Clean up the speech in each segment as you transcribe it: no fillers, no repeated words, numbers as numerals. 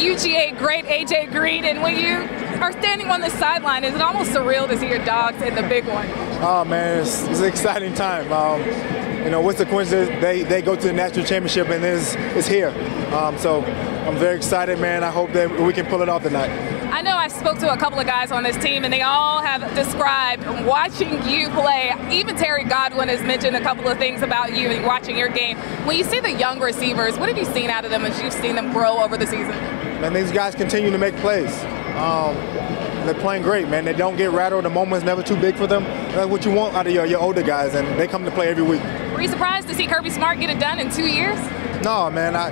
UGA great A.J. Green, and when you are standing on the sideline, is it almost surreal to see your dogs in the big one? Oh man, it's an exciting time. You know, what's the coincidence? They go to the national championship and it's here. So I'm very excited, man. I hope that we can pull it off tonight. I know I spoke to a couple of guys on this team, and they all have described watching you play. Even Terry Godwin has mentioned a couple of things about you and watching your game. When you see the young receivers, what have you seen out of them as you've seen them grow over the season? Man, these guys continue to make plays. They're playing great, man. They don't get rattled. The moment's never too big for them. That's what you want out of your older guys, and they come to play every week. Were you surprised to see Kirby Smart get it done in 2 years? No, man. I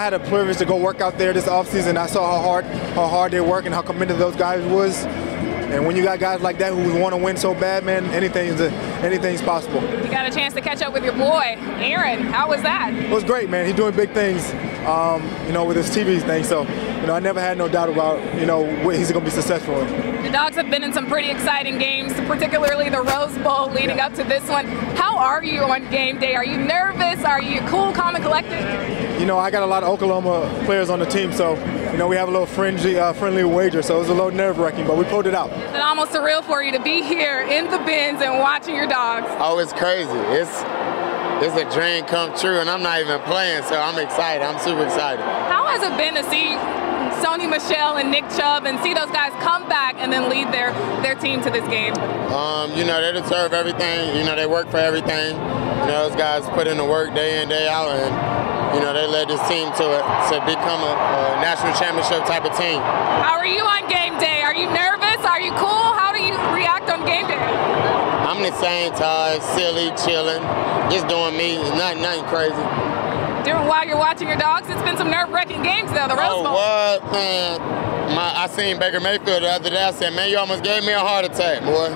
had a privilege to go work out there this offseason. I saw how hard they work and how committed those guys was. And when you got guys like that who want to win so bad, man, anything's possible. You got a chance to catch up with your boy, Aaron. How was that? It was great, man. He's doing big things, you know, with his TV thing. So, you know, I never had no doubt about, you know, what he's going to be successful in. The Dogs have been in some pretty exciting games, particularly the Rose Bowl leading up to this one. How are you on game day? Are you nervous? Are you cool, calm, and collected? You know, I got a lot of Oklahoma players on the team, so, you know, we have a little friendly wager, so it was a little nerve-wracking, but we pulled it out. It's almost surreal for you to be here in the bins and watching your dogs. Oh, it's crazy. It's a dream come true, and I'm not even playing, so I'm excited. I'm super excited. How has it been to see Sony Michel and Nick Chubb and see those guys come back and then lead their team to this game? You know, they deserve everything. You know, they work for everything. You know, those guys put in the work day in, day out, and, you know, they led this team to become a national championship type of team. How are you on game day? Are you nervous? Are you cool? How do you react on game day? I'm the same, Todd, silly, chilling, just doing me, nothing crazy. While you're watching your dogs, it's been some nerve-wracking games, though, the Rose Bowl. Oh, what, man? I seen Baker Mayfield the other day. I said, man, you almost gave me a heart attack, boy.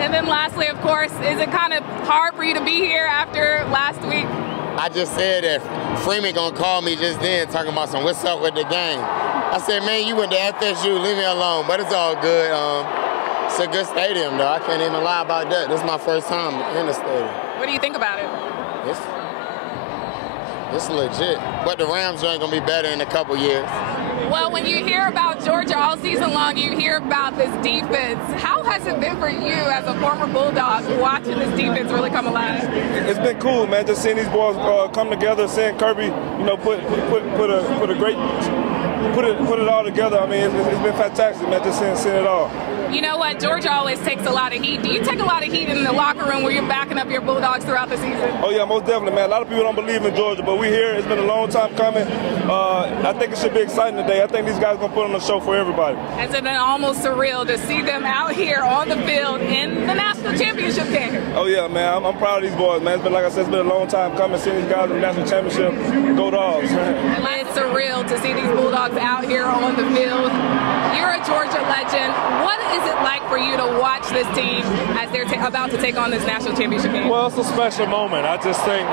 And then lastly, of course, is it kind of hard for you to be here after last week? I just said that Freeman gonna call me just then talking about some what's up with the game. I said, man, you went to FSU, leave me alone, but it's all good. It's a good stadium, though. I can't even lie about that. This is my first time in the stadium. What do you think about it? It's legit, but the Rams ain't gonna be better in a couple years. Well, when you hear about Georgia all season long, you hear about this defense. How has it been for you as a former Bulldog watching this defense really come alive? It's been cool, man. Just seeing these boys come together, seeing Kirby, you know, put it all together. I mean, it's been fantastic, man. Just seeing it all. You know what? Georgia always takes a lot of heat. Do you take a lot of heat in the locker room where you're backing up your Bulldogs throughout the season? Oh, yeah, most definitely, man. A lot of people don't believe in Georgia, but we're here. It's been a long time coming. I think it should be exciting today. I think these guys are going to put on a show for everybody. Has it been almost surreal to see them out here on the field in the national championship game? Oh, yeah, man. I'm proud of these boys, man. It's been, like I said, it's been a long time coming, seeing these guys in the national championship. Go Dogs, man. It's surreal to see these Bulldogs out here on the field. You're a Georgia legend. What is it like for you to watch this team as they're about to take on this national championship game? Well, it's a special moment. I just think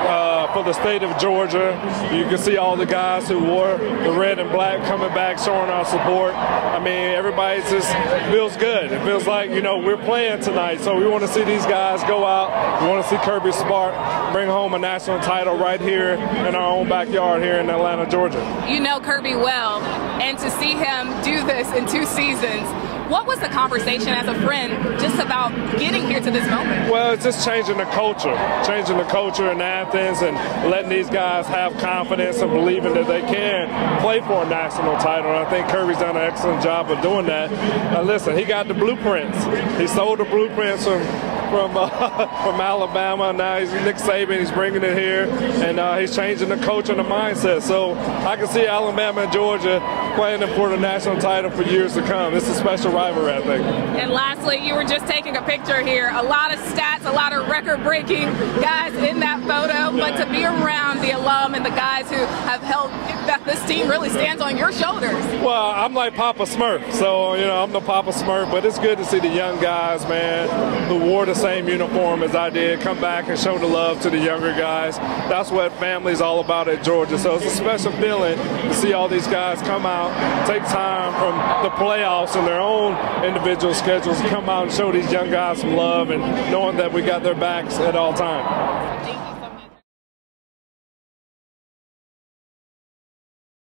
for the state of Georgia, you can see all the guys who wore the red and black coming back, showing our support. I mean, everybody just feels good. It feels like, you know, we're playing tonight, so we want to see these guys go out. We want to see Kirby Smart bring home a national title right here in our own backyard here in Atlanta, Georgia. You know Kirby well, and to see him do this in 2 seasons, what was the conversation as a friend just about getting here to this moment? Well, it's just changing the culture in Athens and letting these guys have confidence and believing that they can play for a national title. And I think Kirby's done an excellent job of doing that. Now, listen, he got the blueprints. He sold the blueprints from Alabama. Now he's Nick Saban. He's bringing it here, and he's changing the culture and the mindset. So I can see Alabama and Georgia playing for the national title for years to come. It's a special rivalry, I think. And lastly, you were just taking a picture here. A lot of stats, a lot of record-breaking guys in that photo, but to be around the alum and the guys who have helped that this team really stands on your shoulders. Well, I'm like Papa Smurf, so, you know, I'm the Papa Smurf, but it's good to see the young guys, man, who wore the same uniform as I did, come back and show the love to the younger guys. That's what family's all about at Georgia, so it's a special feeling to see all these guys come out, take time from the playoffs and their own individual schedules, come out and show these young guys some love and knowing that we got their backs at all times.